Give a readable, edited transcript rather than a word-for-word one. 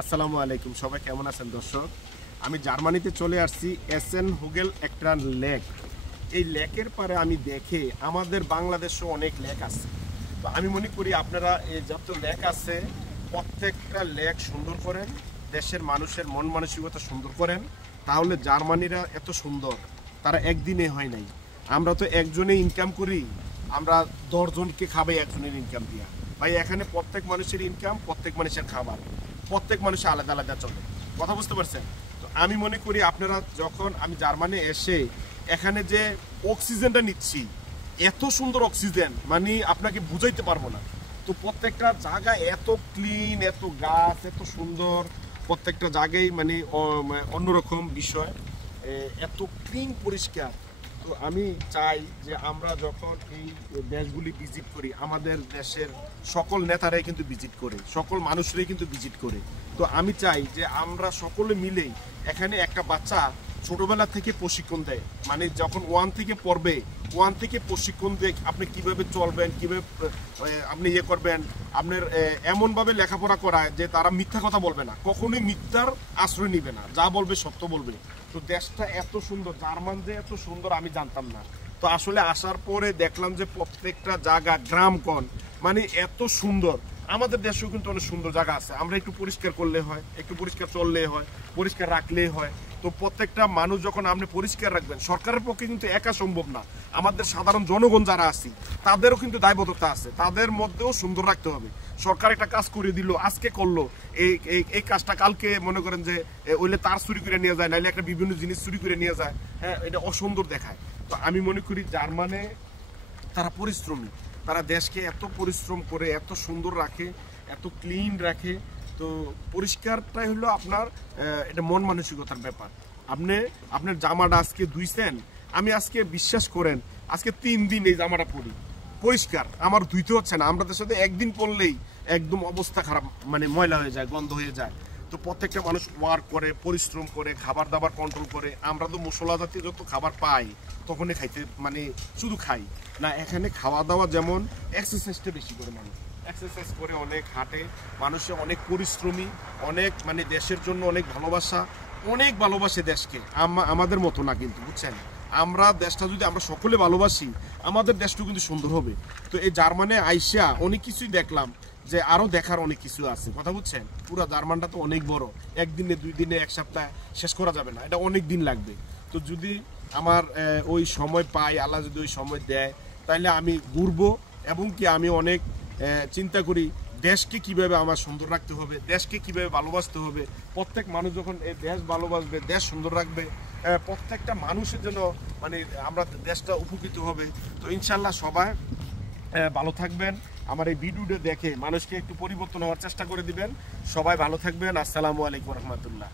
আসসালামু আলাইকুম, সবাই কেমন আছেন দর্শক? আমি জার্মানিতে চলে আসছি এসেন হুগেল একটা লেক। এই লেকের পারে আমি দেখে আমাদের বাংলাদেশেও অনেক লেক আছে। তো আমি মনে করি আপনারা এই যত লেক আছে প্রত্যেকটা লেক সুন্দর করেন, দেশের মানুষের মন মানসিকতা সুন্দর করেন, তাহলে জার্মানিরা এত সুন্দর তারা একদিনে হয় নাই। আমরা তো একজনে ইনকাম করি, আমরা 10 জনকে খাবাই একজনের ইনকাম দিয়া। ভাই এখানে প্রত্যেক মানুষের ইনকাম, প্রত্যেক মানুষের খাবার, প্রত্যেক মানুষের আলাদা আলাদা চলে। কথা বুঝতে পারছেন? তো আমি মনে করি আপনারা যখন আমি জার্মানি এসে এখানে যে অক্সিজেনটা নিচ্ছি, এত সুন্দর অক্সিজেন মানে আপনাকে বুঝাইতে পারবো না। তো প্রত্যেকটা জায়গা এত ক্লিন, এত গাছ এত সুন্দর, প্রত্যেকটা জায়গায় মানে অন্যরকম বিষয়, এত ক্লিন পরিষ্কার। তো আমি চাই যে আমরা যখন এই দেশগুলি ভিজিট করি, আমাদের দেশের সকল নেতারাই কিন্তু ভিজিট করে, সকল মানুষরাই কিন্তু ভিজিট করে। তো আমি চাই যে আমরা সকলে মিলেই এখানে একটা বাচ্চা ছোটবেলা থেকে প্রশিক্ষণ দেয়, মানে যখন 1 থেকে পড়বে 1 থেকে প্রশিক্ষণ দেয় আপনি কিভাবে চলবেন, কিভাবে আপনি ইয়ে করবেন, আপনার এমনভাবে লেখাপড়া করায় যে তারা মিথ্যা কথা বলবে না, কখনোই মিথ্যার আশ্রয় নিবে না, যা বলবে সত্য বলবে। তো দেশটা এত সুন্দর, জার্মান যে এত সুন্দর আমি জানতাম না। তো আসলে আসার পরে দেখলাম যে প্রত্যেকটা জায়গা গ্রামগণ মানে এত সুন্দর। আমাদের দেশেও কিন্তু অনেক সুন্দর জায়গা আছে, আমরা একটু পরিষ্কার করলে হয়, একটু পরিষ্কার চললে হয়, পরিষ্কার রাখলেই হয়। তো প্রত্যেকটা মানুষ যখন আপনি পরিষ্কার রাখবেন, সরকারের পক্ষে কিন্তু একা সম্ভব না, আমাদের সাধারণ জনগণ যারা আছি তাদেরও কিন্তু দায়বদ্ধতা আছে, তাদের মধ্যেও সুন্দর রাখতে হবে। সরকার একটা কাজ করে দিল, আজকে করলো, এই কাজটা কালকে মনে করেন যে ওইলে তার চুরি করে নিয়ে যায়, নাইলে একটা বিভিন্ন জিনিস চুরি করে নিয়ে যায়, হ্যাঁ, এটা অসুন্দর দেখায়। তো আমি মনে করি জার্মানে তারা পরিশ্রমী, তারা দেশকে এত পরিশ্রম করে এত সুন্দর রাখে, এত ক্লিন রাখে। তো পরিষ্কারটাই হলো আপনার এটা মন মানসিকতার ব্যাপার। আপনার জামাটা আজকে ধুইছেন, আমি আজকে বিশ্বাস করেন আজকে 3 দিন এই জামাটা পরি, পরিষ্কার, আমার ধুইতে হচ্ছে না। আমাদের সাথে একদিন পরলেই একদম অবস্থা খারাপ, মানে ময়লা হয়ে যায়, গন্ধ হয়ে যায়। তো প্রত্যেকটা মানুষ ওয়ার্ক করে, পরিশ্রম করে, খাবার দাবার কন্ট্রোল করে। আমরা তো মশলা জাতীয় যত খাবার পাই তখনই খাইতে মানে শুধু খাই না, এখানে খাওয়া দাওয়া যেমন এক্সারসাইজটা বেশি করে, মানুষ এক্সারসাইজ করে, অনেক হাঁটে, মানুষে অনেক পরিশ্রমী, অনেক মানে দেশের জন্য অনেক ভালোবাসা, অনেক ভালোবাসে দেশকে। আমাদের মতো না কিন্তু, বুঝছেন? আমরা দেশটা যদি আমরা সকলে ভালোবাসি, আমাদের দেশটাও কিন্তু সুন্দর হবে। তো এই জার্মানে আইসা অনেক কিছুই দেখলাম, যে আরো দেখার অনেক কিছু আছে। কথা বুঝছেন? পুরো জার্মানটা তো অনেক বড়, একদিনে 2 দিনে 1 সপ্তাহে শেষ করা যাবে না, এটা অনেক দিন লাগবে। তো যদি আমার ওই সময় পাই, আল্লাহ যদি ওই সময় দেয়, তাহলে আমি ঘুরবো। এবং কি আমি অনেক চিন্তা করি দেশকে কিভাবে আমার সুন্দর রাখতে হবে, দেশকে কিভাবে ভালোবাসতে হবে। প্রত্যেক মানুষ যখন এই দেশ ভালোবাসবে, দেশ সুন্দর রাখবে, প্রত্যেকটা মানুষের জন্য মানে আমরা দেশটা উপকৃত হবে। তো ইনশাল্লাহ সবাই ভালো থাকবেন, আমার এই ভিডিওটা দেখে মানুষকে একটু পরিবর্তন হওয়ার চেষ্টা করে দিবেন। সবাই ভালো থাকবেন। আসসালামু আলাইকুম রহমতুল্লাহ।